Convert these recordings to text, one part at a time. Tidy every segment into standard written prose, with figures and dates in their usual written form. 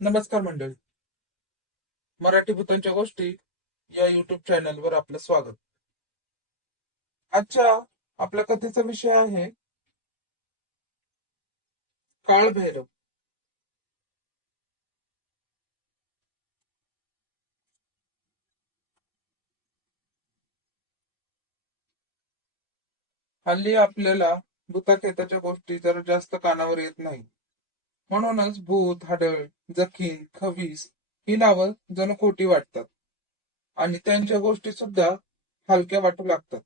नमस्कार मंडळी. मराठी भूतांच्या गोष्टी या युट्यूब चॅनलवर आपलं स्वागत. आजच्या आपल्या कथेचा विषय आहे काळभैरव. हल्ली आपल्याला भूताखेताच्या गोष्टी जरा जास्त कानावर येत नाही. म्हणूनच भूत, हाडळ, जखीन, खवीस ही नावं जणू खोटी वाटतात आणि त्यांच्या गोष्टी सुद्धा हलक्या वाटू लागतात.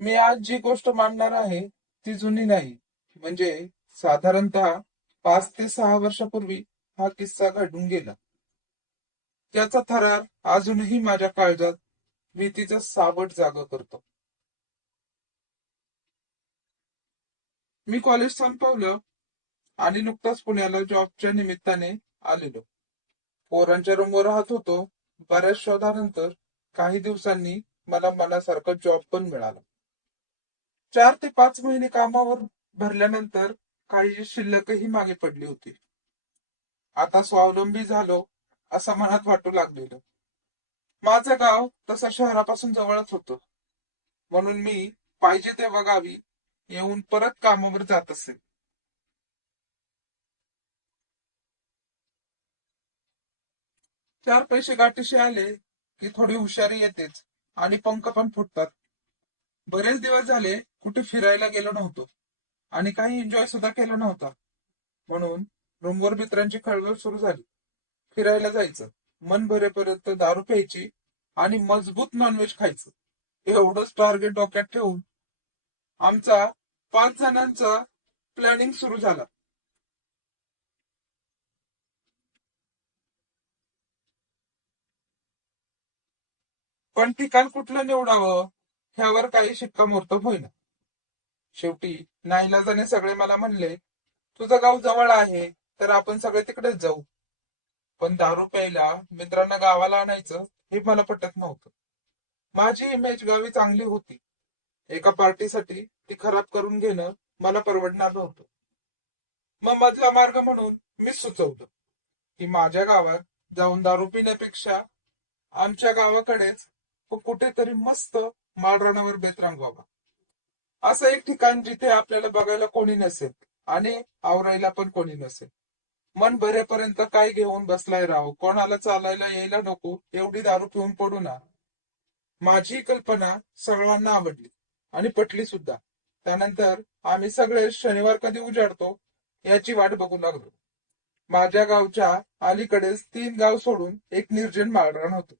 मी आज जी गोष्ट मांडणार आहे ती जुनी नाही, म्हणजे साधारणतः 5 ते 6 वर्षापूर्वी हा किस्सा घडून गेला. त्याचा थरार अजूनही माझ्या काळजात भीतीचा सावट जागा करतो. मी कॉलेज संपवलं आणि नुकताच पुण्याला जॉबच्या निमित्ताने आलेलो. पोरांच्या रूमवर राहत होतो. बऱ्याच शोधानंतर काही दिवसांनी मला मनासारखा जॉब पण मिळाला. 4 ते 5 महिने कामावर भरल्यानंतर काही शिल्लकही मागे पडली होती. आता स्वावलंबी झालो असं मनात वाटू लागलेलं. माझं गाव तसं शहरापासून जवळच होतं, म्हणून मी पाहिजे तेव्हा गावी येऊन परत कामावर जात असे. चार पैसे गाठीशी आले की थोडी हुशारी येतेच आणि पंख पण फुटतात. बरेच दिवस झाले कुठे फिरायला गेलो नव्हतो आणि काही एन्जॉय सुद्धा केला नव्हता. म्हणून रूमवर मित्रांची खळबळ सुरू झाली. फिरायला जायचं, मन भरेपर्यंत दारू प्यायची आणि मजबूत नॉनव्हेज खायचं, एवढंच टार्गेट डोक्यात ठेवून आमचा 5 जणांचा प्लॅनिंग सुरू झाला. पण ठिकाण कुठलं निवडावं ह्यावर काही शिक्कामोर्तब होईना. शेवटी नाईलाजाने सगळे मला म्हणले, तुझं गाव जवळ आहे तर आपण सगळे तिकडेच जाऊ. पण दारू प्यायला मित्रांना गावाला आणायचं हे मला पटत नव्हतं. माझी इमेज गावी चांगली होती. एका पार्टीसाठी ती खराब करून घेणं मला परवडणार नव्हतं. मग मधला मार्ग म्हणून मी सुचवलं की माझ्या गावात जाऊन दारू पिण्यापेक्षा आमच्या गावाकडेच कुठेतरी मस्त माळरानावर बेत रंगवावा. असं एक ठिकाण जिथे आपल्याला बघायला कोणी नसेल आणि आवरायला पण कोणी नसेल. मन भरेपर्यंत काय घेऊन बसलाय राव, कोणाला चालायला यायला नको एवढी दारू पिऊन पडू ना. माझी कल्पना सर्वांना आवडली आणि पटली सुद्धा. त्यानंतर आम्ही सगळे शनिवार कधी उजाडतो याची वाट बघू लागलो. माझ्या गावच्या अलीकडेच 3 गाव सोडून एक निर्जन माळरान होतं.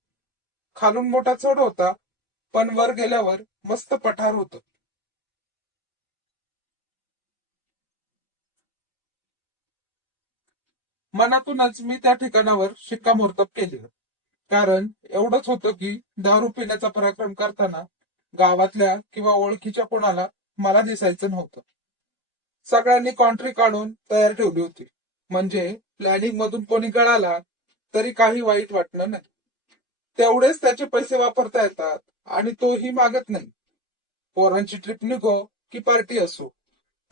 खालून मोठा चढ होता, पण वर गेल्यावर मस्त पठार होतं. मनातूनच मी त्या ठिकाणावर शिक्कामोर्तब केले. कारण एवढंच होतं की दारू पिण्याचा पराक्रम करताना गावातल्या किंवा ओळखीच्या कोणाला मला दिसायचं नव्हतं. सगळ्यांनी कॉन्ट्री काढून तयार ठेवली होती, म्हणजे प्लॅनिंग मधून कोणी कळाला तरी काही वाईट वाटलं नाही. तेवढेच त्याचे पैसे वापरता येतात आणि तोही मागत नाही. पोरांची ट्रिप निघो की पार्टी असो,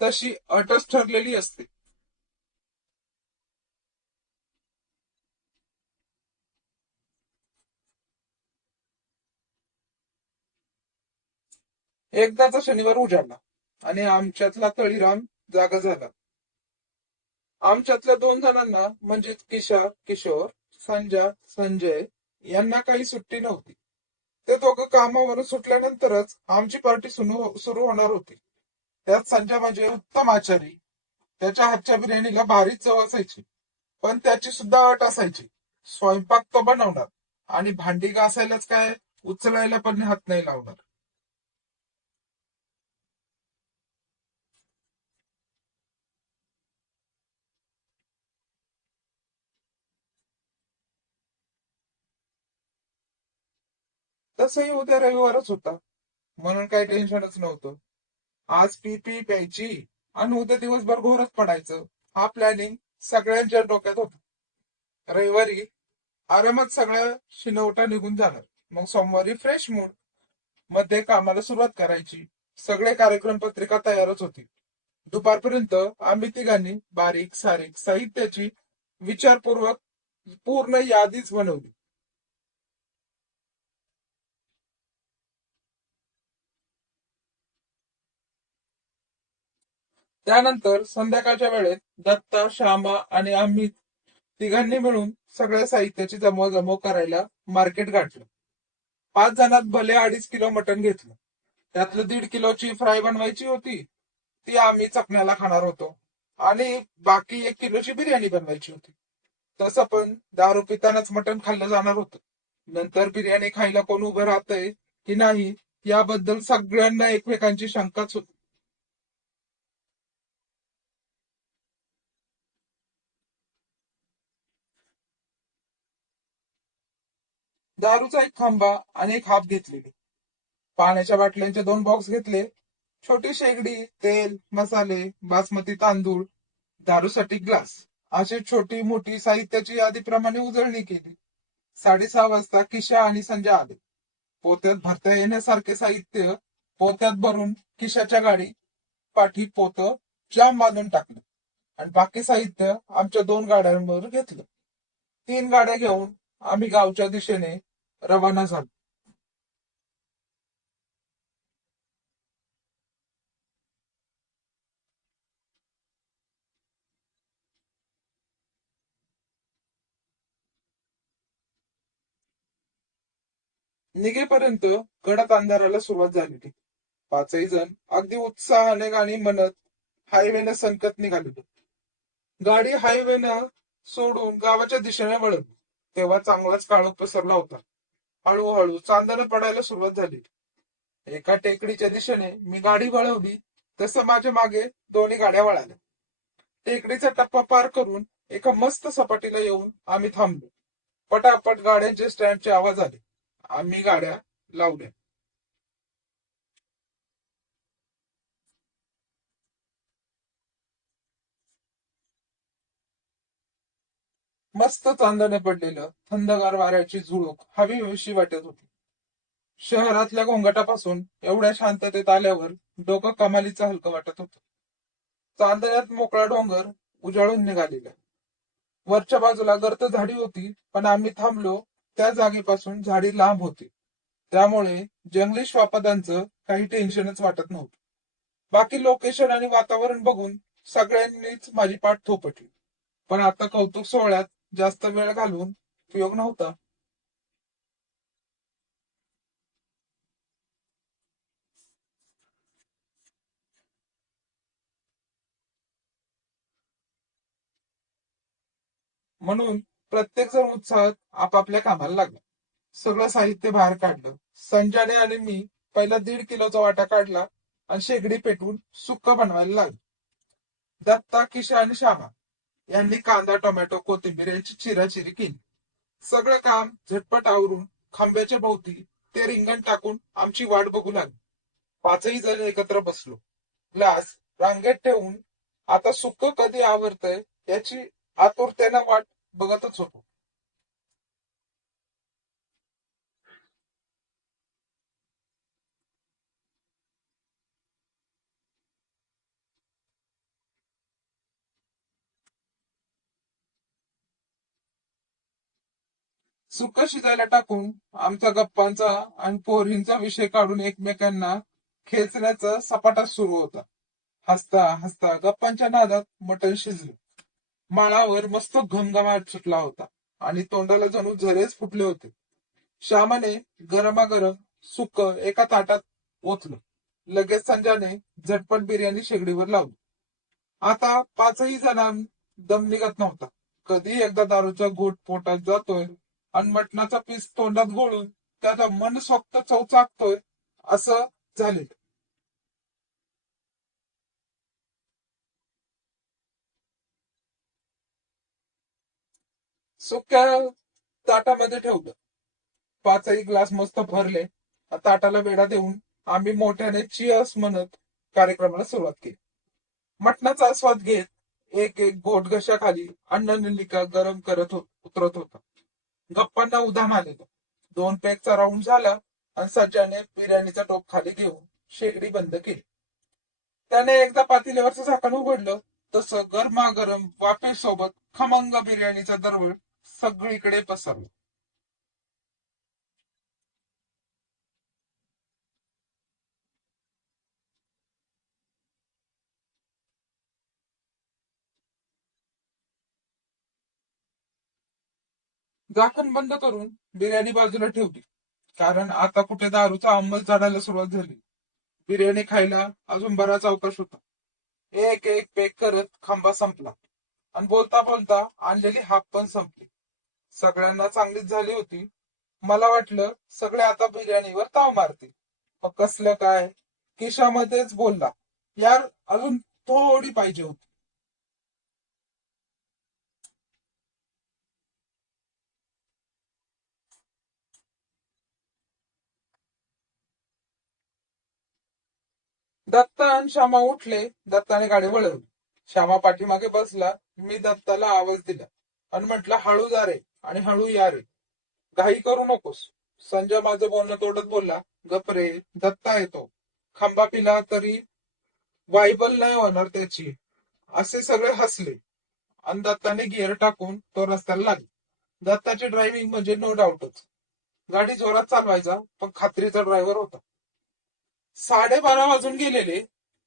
तशी अटच ठरलेली असते. एकदाचा शनिवार उजाडला आणि आमच्यातला तळीराम जागा झाला. आमच्यातल्या 2 जणांना म्हणजे किशोर, संजय यांना काही सुट्टी नव्हती. ते दोघं कामावरून सुटल्यानंतरच आमची पार्टी सुरू होणार होती. त्यात संजय म्हणजे उत्तम आचारी. त्याच्या हातच्या बिर्याणीला भारीच चव असायची. पण त्याची सुद्धा अट असायची, स्वयंपाक तो बनवणार आणि भांडी घासायलाच काय, उचलायला पण हात नाही लावणार. तसंही उद्या रविवारच होता, म्हणून काही टेन्शनच नव्हतं. आज पी पी प्यायची आणि उद्या दिवसभर घोरच पडायचं, हा प्लॅनिंग सगळ्यांच्या डोक्यात होता. रविवारी आरामात सगळ्या शिनवटा निघून जाणार. मग सोमवारी फ्रेश मूड मध्ये कामाला सुरुवात करायची. सगळे कार्यक्रम पत्रिका तयारच होती. दुपारपर्यंत आम्ही तिघांनी बारीक सारीक साहित्याची विचारपूर्वक पूर्ण यादीच बनवली. त्यानंतर संध्याकाळच्या वेळेत दत्ता, श्यामा आणि आम्ही तिघांनी मिळून सगळ्या साहित्याची जमवाजमव करायला मार्केट गाठलं. 5 जणात भले 2.5 किलो मटण घेतलं. त्यातलं 1.5 किलोची फ्राय बनवायची होती, ती आम्ही चकण्याला खाणार होतो. आणि बाकी 1 किलोची बिर्याणी बनवायची होती. तसं पण दारू पितानाच मटण खाल्लं जाणार होतं. नंतर बिर्याणी खायला कोण उभं राहतंय की नाही याबद्दल सगळ्यांना एकमेकांची शंकाच होती. दारूचा एक खांबा आणि एक हाफ घेतलेली. पाण्याच्या बाटल्यांचे 2 बॉक्स घेतले. छोटी शेगडी, तेल, मसाले, बासमती तांदूळ, दारूसाठी ग्लास अशी छोटी मोठी साहित्याची यादीप्रमाणे उजळणी केली. 6:30 वाजता किशा आणि संजय आले. पोत्यात भरता येण्यासारखे साहित्य पोत्यात भरून किशाच्या गाडी पाठी पोतं जाम बांधून टाकलं आणि बाकी साहित्य आमच्या 2 गाड्यांवर घेतलं. 3 गाड्या घेऊन आम्ही गावच्या दिशेने रवाना झालो. निघेपर्यंत गडद अंधाराला सुरुवात झालेली. 5ही जण अगदी उत्साहाने गाणी म्हणत हायवेनं संकत निघालेलो. गाडी हायवेनं सोडून गावाच्या दिशेने वळली तेव्हा चांगलाच काळोख पसरला होता. हळूहळू चांदणं पडायला सुरुवात झाली. एका टेकडीच्या दिशेने मी गाडी वळवली तसं माझ्या मागे 2ही गाड्या वळाल्या. टेकडीचा टप्पा पार करून एका मस्त सपाटीला येऊन आम्ही थांबलो. पटापट गाड्यांचे स्टँडचे आवाज आले. आम्ही गाड्या लावल्या. मस्त चांदणे पडलेलं थंडगार वाऱ्याची झुळूक हवीहवीशी वाटत होती. शहरातल्या गोंगाटापासून एवढ्या शांततेत आल्यावर डोकं कमालीचं हलकं वाटत होतं. चांदण्यात मोकळा डोंगर उजाळून निघालेला. वरच्या बाजूला गर्द झाडी होती, पण आम्ही थांबलो त्या जागेपासून झाडी लांब होती. त्यामुळे जंगली श्वापदांचं काही टेन्शनच वाटत नव्हतं. बाकी लोकेशन आणि वातावरण बघून सगळ्यांनीच माझी पाठ थोपटली. पण आता कौतुक सोहळ्यात जास्त वेळ घालवून उपयोग नव्हता. म्हणून प्रत्येक जण उत्साहात आपापल्या कामाला लागला. सगळं साहित्य बाहेर काढलं. संजयने आणि मी पहिला 1.5 किलोचा वाटा काढला आणि शेगडी पेटवून सुक्क बनवायला लागलो. दत्ता, किशा आणि श्यामा यांनी कांदा, टोमॅटो, कोथिंबीर यांची चिराचिरी केली. सगळं काम झटपट आवरून खांब्याच्या भोवती ते रिंगण टाकून आमची वाट बघू लागली. 5ही जण एकत्र बसलो. ग्लास रांगेत ठेवून आता सुक्क कधी आवरतंय याची आतुरतेनं वाट बघतच होतो. सुक्क शिजायला टाकून आमचा गप्पांचा आणि पोरींचा विषय काढून एकमेकांना खेचण्याचा सपाटा सुरू होता. हसता हसता गप्पांच्या नादात मटण शिजलं. माळावर मस्त घमघमाट सुटला होता आणि तोंडाला जणू झरेच फुटले होते. श्यामाने गरमागरम सुक्क एका ताटात ओतलं. लगेच संजयने झटपट बिर्याणी शेगडीवर लावली. आता 5ही जणां दम निघत नव्हता. कधी एकदा दारूचा घोट पोटात जातोय आणि मटणाचा पीस तोंडात घोळून त्याचा मनसोक्त चव चाकतोय असं झालेलं. सुक्या ताटामध्ये ठेवलं. 5ही ग्लास मस्त भरले. ताटाला वेढा देऊन आम्ही मोठ्याने चिअर्स म्हणत कार्यक्रमाला सुरुवात केली. मटणाचा आस्वाद घेत एक एक घोट घशाखाली अन्ननलिका गरम करत उतरत होता. गप्पांना उधाण आलेलं. 2 पॅकचा राऊंड झाला आणि सज्जाने बिर्याणीचा टोप खाली घेऊन शेगडी बंद केली. त्याने एकदा पातेल्यावरचं झाकण उघडलं तसं गरमागरम वाफेसोबत खमंग बिर्याणीचा दरवळ सगळीकडे पसरला. झाकण बंद करून बिर्याणी बाजूला ठेवली, कारण आता कुठे दारूचा अंमल चढायला सुरुवात झाली. बिर्याणी खायला अजून बराच अवकाश होता. एक एक पेक करत खांबा संपला आणि बोलता बोलता आणलेली हाफ पण संपली. सगळ्यांना चांगलीच झाली होती. मला वाटलं सगळे आता बिर्याणीवर ताव मारतील. मग कसलं काय, खिशामध्येच बोलला, यार अजून थोडी पाहिजे होती. दत्ता आणि श्यामा उठले. दत्ताने गाडी वळवली. श्यामा पाठीमागे बसला. मी दत्ताला आवाज दिला आणि म्हटलं, हळू जा रे आणि हळू या रे, घाई करू नकोस. संजय माझं बोलणं तोडत बोलला, गप रे, दत्ता येतो. खांबा पिला तरी बायबल नाही होणार त्याची. असे सगळे हसले आणि दत्ताने गिअर टाकून तो रस्त्याला लागला. दत्ताची ड्रायव्हिंग म्हणजे नो डाऊटच. गाडी जोरात चालवायचा, पण खात्रीचा ड्रायव्हर होता. 12:30 वाजून गेलेले.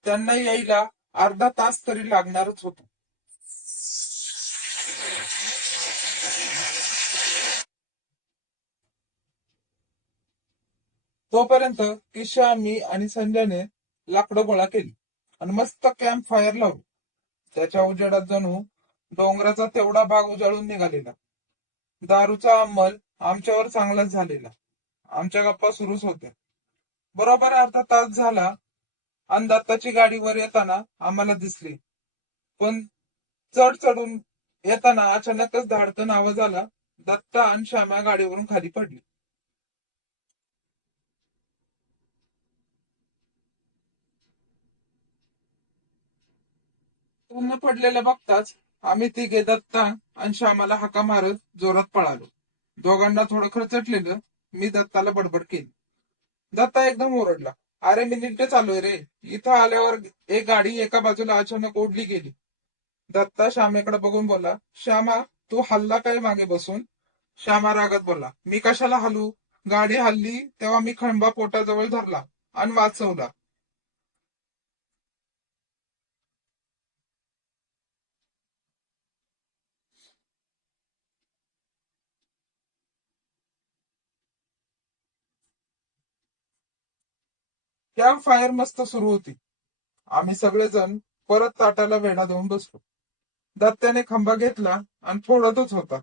त्यांना यायला अर्धा तास तरी लागणारच होता. तोपर्यंत किशा, मी आणि संजयने लाकडं गोळा केली आणि मस्त कॅम्प फायर लावली. त्याच्या उजेडात जणू डोंगराचा तेवढा भाग उजाळून निघालेला. दारूचा अंमल आमच्यावर चांगलाच झालेला. आमच्या गप्पा सुरूच होत्या. बरोबर अर्धा तास झाला आणि दत्ताची गाडी वर येताना आम्हाला दिसली. पण चढ चढून येताना अचानकच धाडकन आवाज आला. दत्ता आणि श्यामा गाडीवरून खाली पडली. त्यांना पडलेलं बघताच आम्ही तिघे दत्ता आणि श्यामाला हाका मारत जोरात पळालो. दोघांना थोडं खरचटलेलं. मी दत्ताला बडबड केली. दत्ता एकदम ओरडला, अरे मी नीट चाललोय रे. इथं आल्यावर एक गाडी एका बाजूला अचानक ओढली गेली. दत्ता श्यामेकडे बघून बोला, श्यामा तू हल्ला काय मागे बसून? श्यामा रागात बोलला, मी कशाला हलू? गाडी हल्ली तेव्हा मी खंबा पोटाजवळ धरला आणि वाचवला. कॅम्प फायर मस्त सुरू होती. आम्ही सगळेजण परत ताटाला वेढा देऊन बसलो. दत्त्याने खांबा घेतला आणि फोडतच होता.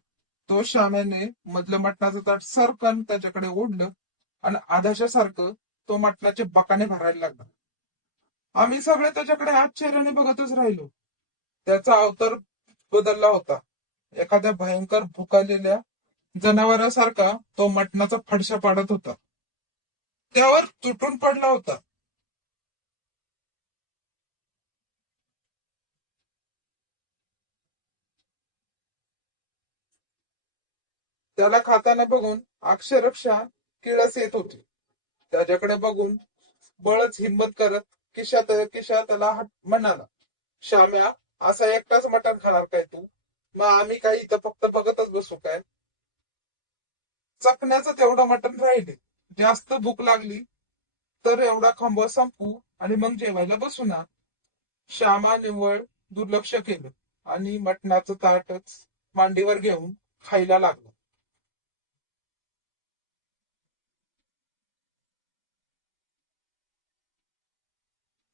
तो श्यामेने मधलं मटणाचं ताट सरकन त्याच्याकडे ओढलं आणि आधाशा सारखं तो मटणाचे बकाने भरायला लागला. आम्ही सगळे त्याच्याकडे आश्चर्याने बघतच राहिलो. त्याचा अवतार बदलला होता. एखाद्या भयंकर भुकालेल्या जनावरासारखा तो मटणाचा फडशा पाडत होता. त्यावर तुटून पडला होता. त्याला खाताना बघून अक्षरशः किळस येत होती. त्याच्याकडे बघून बळच हिंमत करत किशा त्याला म्हणाला, श्याम्या असा एकटाच मटण खाणार काय तू? मग आम्ही काही इथं फक्त बघतच बसू काय? चकण्याचं तेवढं मटण राहिले. जास्त भूक लागली तर एवढा खांबा संपू आणि मग जेवायला बसू ना. श्यामा निव्वळ दुर्लक्ष केलं आणि मटणाचं ताटच मांडीवर घेऊन खायला लागला.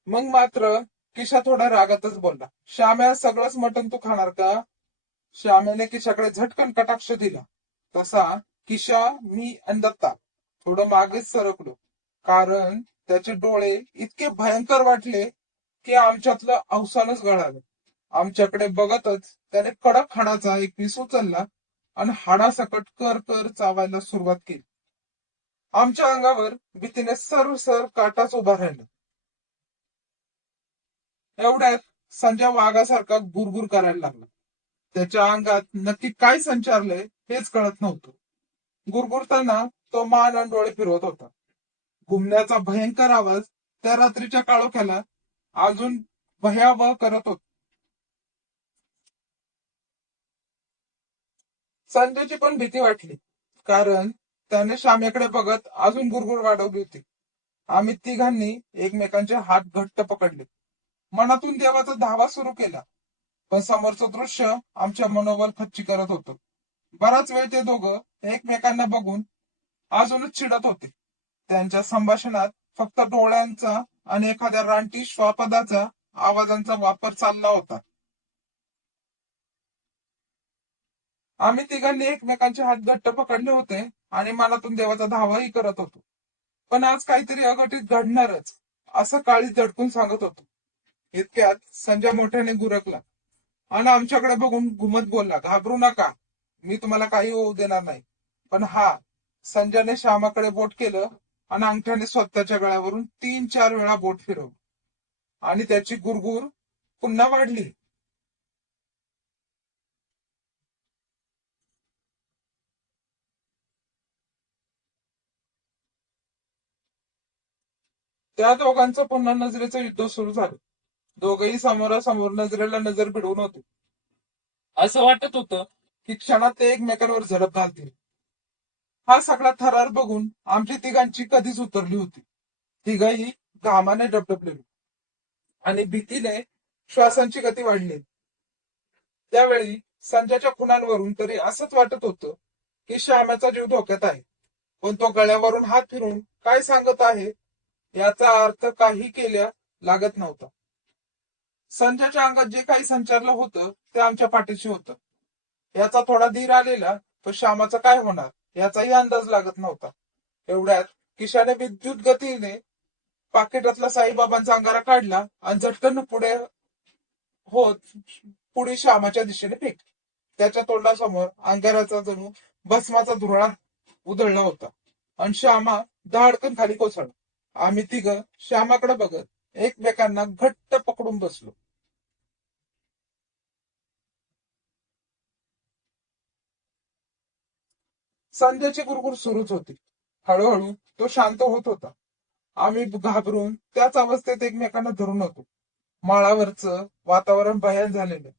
मग मात्र किशा थोडा रागातच बोलला, श्याम्या सगळंच मटण तू खाणार का? श्यामेने किशाकडे झटकन कटाक्ष दिला. तसा किशा, मी आणि दत्ता थोडं मागेच सरकलो, कारण त्याचे डोळे इतके भयंकर वाटले की आमच्यातलं अवसानच गळालं. आमच्याकडे बघतच त्याने कडक खाणाचा एक पीस उचलला आणि हाडासकट कर कर चावायला सुरुवात केली. आमच्या अंगावर भीतीने सर काटाच उभा राहिला. एवढ्यात संजय वाघासारखा गुरगुर करायला लागला. त्याच्या अंगात नक्की काय संचारलंय हेच कळत नव्हतं. गुरगुरताना तो मान आणि डोळे फिरवत होता. घुमण्याचा भयंकर आवाज त्या रात्रीच्या काळोख्याला अजून भयावह करत होता. संजयची पण भीती वाटली, कारण त्याने श्याम्याकडे बघत अजून गुरगुर वाढवली होती. आम्ही तिघांनी एकमेकांचे हात घट्ट पकडले, मनातून देवाचा धावा सुरू केला. पण समोरचं दृश्य आमच्या मनोबल खच्ची करत होतं. बराच वेळ ते दोघं एकमेकांना बघून अजूनच चिडत होते. त्यांच्या संभाषणात फक्त डोळ्यांचा आणि एखाद्या रानटी श्वापदाचा आवाजांचा वापर चालला होता. आम्ही तिघांनी एकमेकांचे हात घट्ट पकडले होते आणि मनातून देवाचा धावाही करत होतो. पण आज काहीतरी अघटित घडणारच, असं काळीच झटकून सांगत होतो. इतक्यात संजय मोठ्याने गुरकला आणि आमच्याकडे बघून घुमत बोलला, घाबरू नका, मी तुम्हाला काही होऊ देणार नाही. पण हा, संजयने श्यामाकडे बोट केलं आणि अंगठ्याने स्वतःच्या गळ्यावरून 3-4 वेळा बोट फिरवलं आणि त्याची गुरगुर पुन्हा वाढली. त्या दोघांचं पुन्हा नजरेचं युद्ध सुरू झालं. दोघेही समोरासमोर नजरेला नजर भिडवून होते. असं वाटत होतं की क्षणात ते एकमेकांवर झडप घालतील. हा सगळा थरार बघून आमची तिघांची कधीच उतरली होती. तिघही घामाने डबडबलेली आणि भीतीने श्वासांची गती वाढली. त्यावेळी संजयच्या खुणांवरून तरी असंच वाटत होतं की श्यामाचा जीव धोक्यात आहे. पण तो गळ्यावरून हात फिरून काय सांगत आहे याचा अर्थ काही केल्या लागत नव्हता. संजयच्या अंगात जे काही संचारलं होतं ते आमच्या पाठीशी होतं. याचा थोडा धीर आलेला, पण श्यामाचं काय होणार याचाही अंदाज लागत नव्हता. एवढ्यात किशाने विद्युत गतीने पाकिटातला साईबाबांचा अंगारा काढला आणि झटकन होत पुढे श्यामाच्या दिशेने फेक. त्याच्या तोंडासमोर अंगाराचा जणू भस्माचा धुरळा उधळला होता आणि श्यामा धाडकन खाली कोसळला. आम्ही तिघं श्यामाकडे बघत एकमेकांना घट्ट पकडून बसलो. संजयची गुरगुर सुरूच होती. हळूहळू तो शांत होत होता. आम्ही घाबरून त्याच अवस्थेत एकमेकांना धरून होतो. माळावरचं वातावरण भयान झालेलं.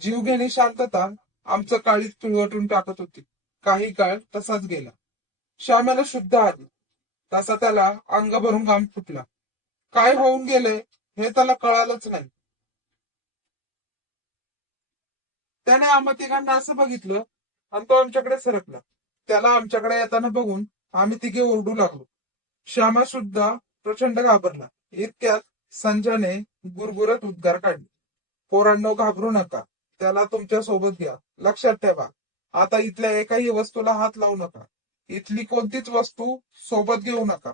जीवघेणी शांतता आमचं काळीज पिळवटून टाकत होती. काही काळ तसाच गेला. श्यामाला शुद्ध आली, तसा त्याला अंग भरून घाम फुटला. काय होऊन गेले हे त्याला कळालंच नाही. त्याने आम्हा तिघांना असं बघितलं आणि तो आमच्याकडे सरकला. त्याला आमच्याकडे येताना बघून आम्ही तिघे ओरडू लागलो. श्यामा सुद्धा प्रचंड घाबरला. इतक्यात संजयने गुरगुरत उद्गार काढले, पोरांनो घाबरू नका, त्याला तुमच्या सोबत घ्या. लक्षात ठेवा, आता इथल्या एकाही वस्तूला हात लावू नका. इथली कोणतीच वस्तू सोबत घेऊ नका.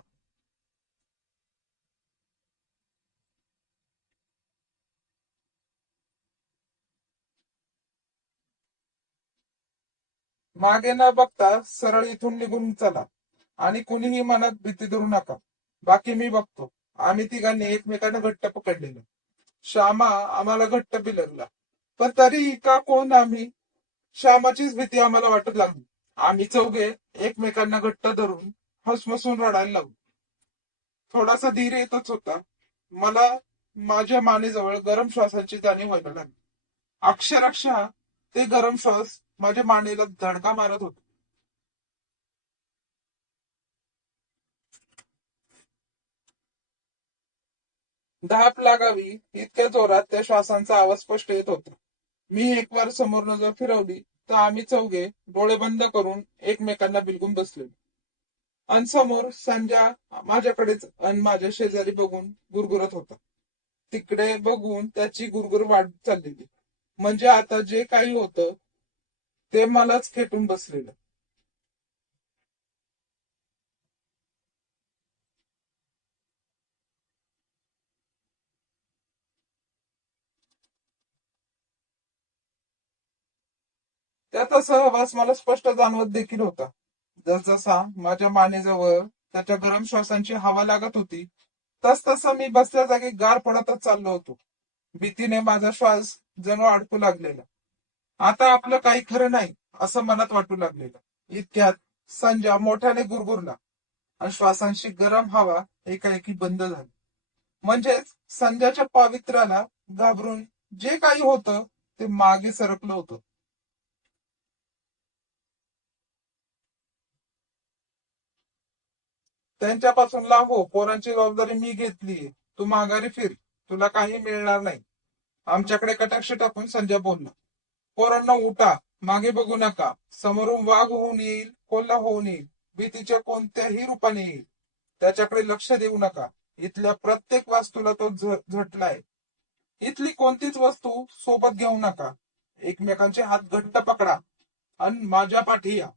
मागे न बघता सरळ इथून निघून चला आणि कुणीही मनात भीती धरू नका. बाकी मी बघतो. आम्ही तिघांनी एकमेकांना घट्ट पकडलेलं. श्यामा आम्हाला घट्ट बिलगला, पण तरी का कोण आम्ही, श्यामाचीच भीती आम्हाला वाटू लागली. आम्ही चौघे एकमेकांना घट्ट धरून हसमसून रडायला लागलो. थोडासा धीर येतच होता. मला माझ्या मानेजवळ गरम श्वासाची जाणीव व्हायला लागली. अक्षरशः ते गरम श्वास माझ्या मानेला धडका मारत होते. धाप लागावी इतक्या जोरात त्या श्वासांचा आवाज स्पष्ट येत होता. मी एक वार समोर नजर फिरवली तर आम्ही चौघे डोळे बंद करून एकमेकांना बिलगून बसलेलो. आणि समोर संजय माझ्याकडेच आणि माझ्या शेजारी बघून गुरगुरत होता. तिकडे बघून त्याची गुरगुर वाढत चाललेली. म्हणजे आता जे काही होतं ते मलाच खेटून बसलेलं. त्याचा सहवास मला स्पष्ट जाणवत देखील होता. जसजसा माझ्या मानेजवळ त्याच्या गरम श्वासांची हवा लागत होती, तसतसा मी बसल्या जागी गार पडतच चाललो होतो. भीतीने माझा श्वास जणू अडकू लागलेला. आता आपलं काही खरं नाही असं मनात वाटू लागलेलं. इतक्यात संजय मोठ्याने गुरगुरला आणि श्वासांची गरम हवा एकाएकी बंद झाली. म्हणजेच संजयच्या पावित्र्याला घाबरून जे काही होतं ते मागे सरकलं होतं. त्यांच्यापासून लांब हो, पोरांची जबाबदारी मी घेतलीये. तू माघारी फिर, तुला काही मिळणार नाही. आमच्याकडे कटाक्ष टाकून संजय बोलला. पोरांना उठा, मागे बघू नका. समोरून वाघ होऊन येईल, कोल्हा होऊन येईल, भीतीच्या कोणत्याही रूपाने येईल. त्याच्याकडे लक्ष देऊ नका. इथल्या प्रत्येक वास्तूला तो झटलाय. इथली कोणतीच वस्तू सोबत घेऊ नका. एकमेकांचे हात घट्ट पकडा आणि माझ्या पाठी या.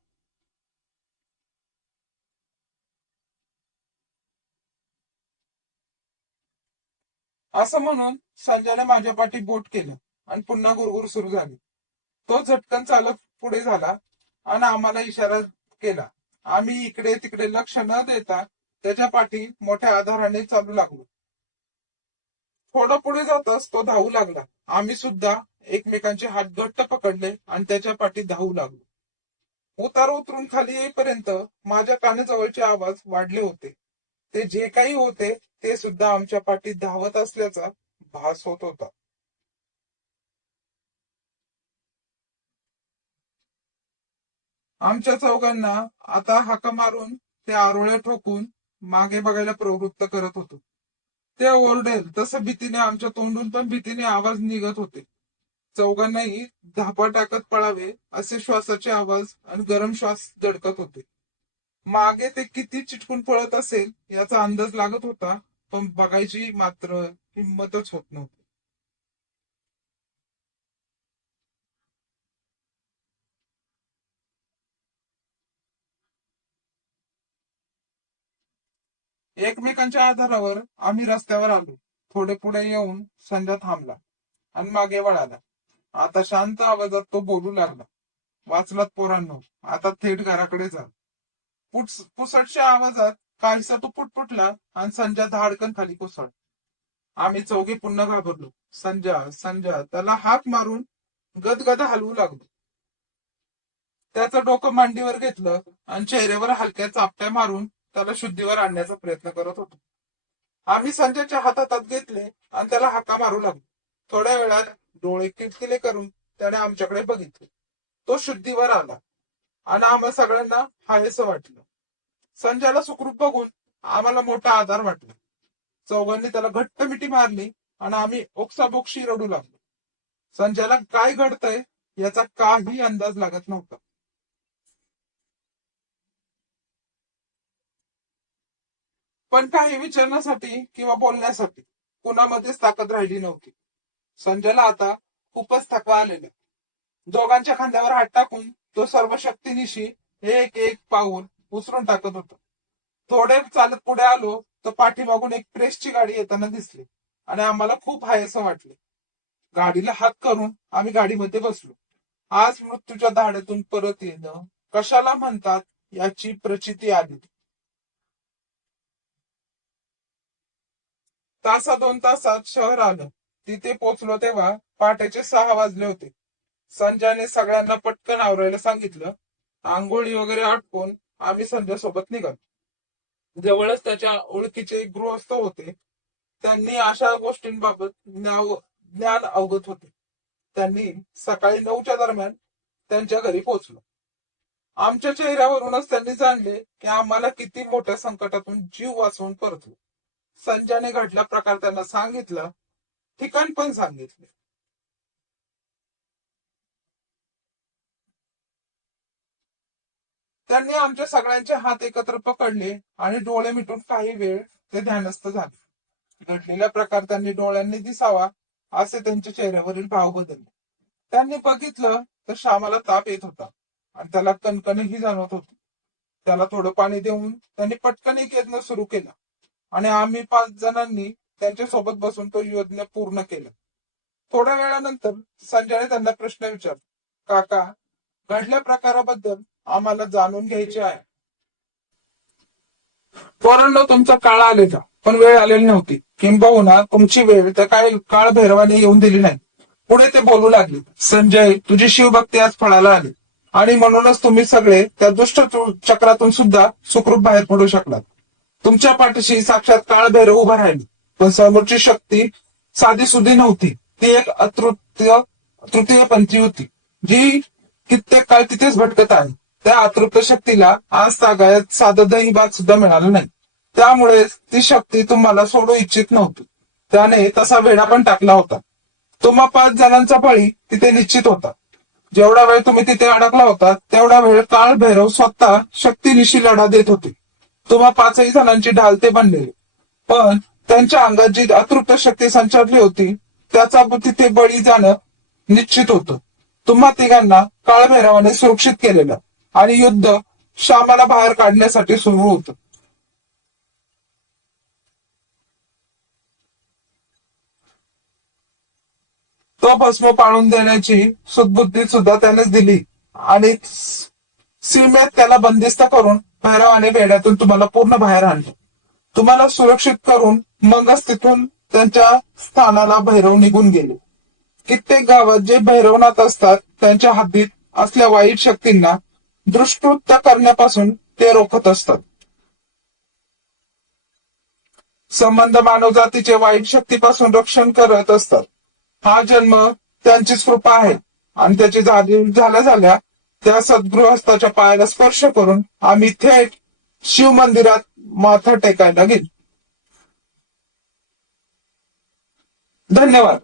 असं म्हणून संजयने माझ्या पाठी बोट केलं आणि पुन्हा गुरगुर सुरू झाली. तो झटकन चालत पुढे झाला आणि आम्हाला इशारा केला. आम्ही इकडे तिकडे लक्ष न देता त्याच्या पाठी मोठ्या आधाराने चालू लागलो. थोडं पुढे जाताच तो धावू लागला. आम्ही सुद्धा एकमेकांचे हात घट्ट पकडले आणि त्याच्या पाठी धावू लागलो. उतार उतरून खाली येईपर्यंत माझ्या कानेजवळचे आवाज वाढले होते. ते जे काही होते ते सुद्धा आमच्या पाठीत धावत असल्याचा भास होत होता. आमच्या चौघांना आता हाका मारून ते आरोळे ठोकून मागे बघायला प्रवृत्त करत होतो. ते ओरडेल तसं भीतीने आमच्या तोंडून पण भीतीने आवाज निघत होते. चौघांनाही धापा टाकत पळावे असे श्वासाचे आवाज आणि गरम श्वास धडकत होते. मागे ते किती चिटकून पळत असेल याचा अंदाज लागत होता, पण बघायची मात्र हिंमतच होत नव्हती. एकमेकांच्या आधारावर आम्ही रस्त्यावर आलो. थोडे पुढे येऊन संध्या थांबला आणि मागे वळाला. आता शांत आवाजात तो बोलू लागला. वाचलात पोरांनो, आता थेट घराकडे जा. पुसटच्या आवाजात काहीसा तो पुटपुटला आणि संजय धाडकन खाली कोसळ. आम्ही चौघे पुन्हा घाबरलो. संजय संजय त्याला हाक मारून गदगद हलवू लागलो. त्याचं डोकं मांडीवर घेतलं आणि चेहऱ्यावर हलक्या चापट्या मारून त्याला शुद्धीवर आणण्याचा प्रयत्न करत होतो. आम्ही संजयच्या हातात घेतले आणि त्याला हाका मारू लागलो. थोड्या वेळात डोळे किलकिले करून त्याने आमच्याकडे बघितले. तो शुद्धीवर आला आणि आम्हा सगळ्यांना हायसं वाटलं. संजयला सुखरूप बघून आम्हाला मोठा आधार वाटला. चौघांनी त्याला घट्ट मिठी मारली आणि आम्ही ओक्साबोक्षी रडू लागलो. संजयला काय घडतंय याचा काही अंदाज लागत नव्हता. पण काही विचारण्यासाठी किंवा बोलण्यासाठी कुणामध्येच ताकद राहिली नव्हती. संजयला आता खूपच थकवा आलेला. दोघांच्या खांद्यावर हात टाकून तो सर्व शक्तीनिशी एक एक पाऊल उचलून टाकत होता. थोडे चालत पुढे आलो तर पाठीमागून एक प्रेसची गाडी येताना दिसली आणि आम्हाला खूप हायसं वाटले. गाडीला हात करून आम्ही गाडीमध्ये बसलो. आज मृत्यूच्या धाड्यातून परत येणं कशाला म्हणतात याची प्रचिती आली. तासा 2 तासात शहर आलं. तिथे पोचलो तेव्हा पहाटेचे 6 वाजले होते. संजयने सगळ्यांना पटकन आवरायला सांगितलं. आंघोळी वगैरे आटपून आम्ही संजय सोबत निघालो. जवळच त्याच्या ओळखीचे एक गृहस्थ होते. त्यांनी अशा गोष्टींबाबत ज्ञान अवगत होते. त्यांनी सकाळी 9च्या दरम्यान त्यांच्या घरी पोहोचलो. आमच्या चेहऱ्यावरूनच त्यांनी जाणले की आम्हाला किती मोठ्या संकटातून जीव वाचवून परतलो. संजयने घडला प्रकार त्यांना सांगितलं, ठिकाण पण सांगितले. त्यांनी आमच्या सगळ्यांचे हात एकत्र पकडले आणि डोळे मिटून काही वेळ ते ध्यानस्थ झाले. घडलेला प्रकार त्यांनी डोळ्यांनी दिसावा असे त्यांच्या चेहऱ्यावरील भाव बदलले. त्यांनी बघितलं तर श्यामाला ताप येत होता आणि त्याला कणकणही जाणवत होती. त्याला थोडं पाणी देऊन त्यांनी पटकन एक यज्ञ सुरू केला आणि आम्ही 5 जणांनी त्यांच्या सोबत बसून तो यज्ञ पूर्ण केला. थोड्या वेळानंतर संजयने त्यांना प्रश्न विचारला. काका, घडल्या प्रकाराबद्दल आम्हाला जाणून घ्यायचे आहे. पोरांनो, तुमचा काळ आलेला पण वेळ आलेली नव्हती. किंबहुना तुमची वेळ त्या काही काळ भैरवाने येऊन दिली नाही. पुढे ते बोलू लागले. संजय, तुझी शिवभक्ती आज फळाला आली आणि म्हणूनच तुम्ही सगळे त्या दुष्ट चक्रातून सुद्धा सुखरूप बाहेर पडू शकलात. तुमच्या पाठीशी साक्षात काळ भैरव उभा राहिली. पण समोरची शक्ती साधी सुधी नव्हती. ती एक तृतीय पंथी होती, जी कित्येक काळ तिथेच भटकत आहे. त्या अतृप्त शक्तीला आज तागायत साधं दही भात सुद्धा मिळालं नाही. त्यामुळे ती शक्ती तुम्हाला सोडू इच्छित नव्हती. त्याने तसा वेढा पण टाकला होता. तुम्हा 5 जणांचा बळी तिथे निश्चित होता. जेवढा वेळ तुम्ही तिथे अडकला होता तेवढा वेळ काळ भैरव स्वतः शक्तीनिशी लढा देत होते. तुम्हा 5ही जणांची ढाल ते बनलेले, पण त्यांच्या अंगात जी अतृप्त शक्ती संचारली होती त्याचा तिथे बळी जाणं निश्चित होतं. तुम्हा तिघांना काळभैरवाने सुरक्षित केलेलं आणि युद्ध श्यामाला बाहेर काढण्यासाठी सुरू होतं. तो भस्म पाळून देण्याची सुदबुद्धी सुद्धा त्यानेच दिली आणि सीमेत त्याला बंदिस्त करून भैरवाने वेड्यातून तुम्हाला पूर्ण बाहेर आणले. तुम्हाला सुरक्षित करून मगच तिथून त्यांच्या स्थानाला भैरव निघून गेले. कित्येक गावात जे भैरवनाथ असतात त्यांच्या हद्दीत असल्या वाईट शक्तींना दृष्टृत्य करण्यापासून ते रोखत असतात. संबंध मानवजातीचे वाईट शक्तीपासून रक्षण करत असतात. हा जन्म त्यांचीच कृपा आहे आणि त्याची झाल्या त्या सद्गृहस्थाच्या पायाला स्पर्श करून आम्ही थेट शिव मंदिरात माथा टेकायला गेलो. धन्यवाद.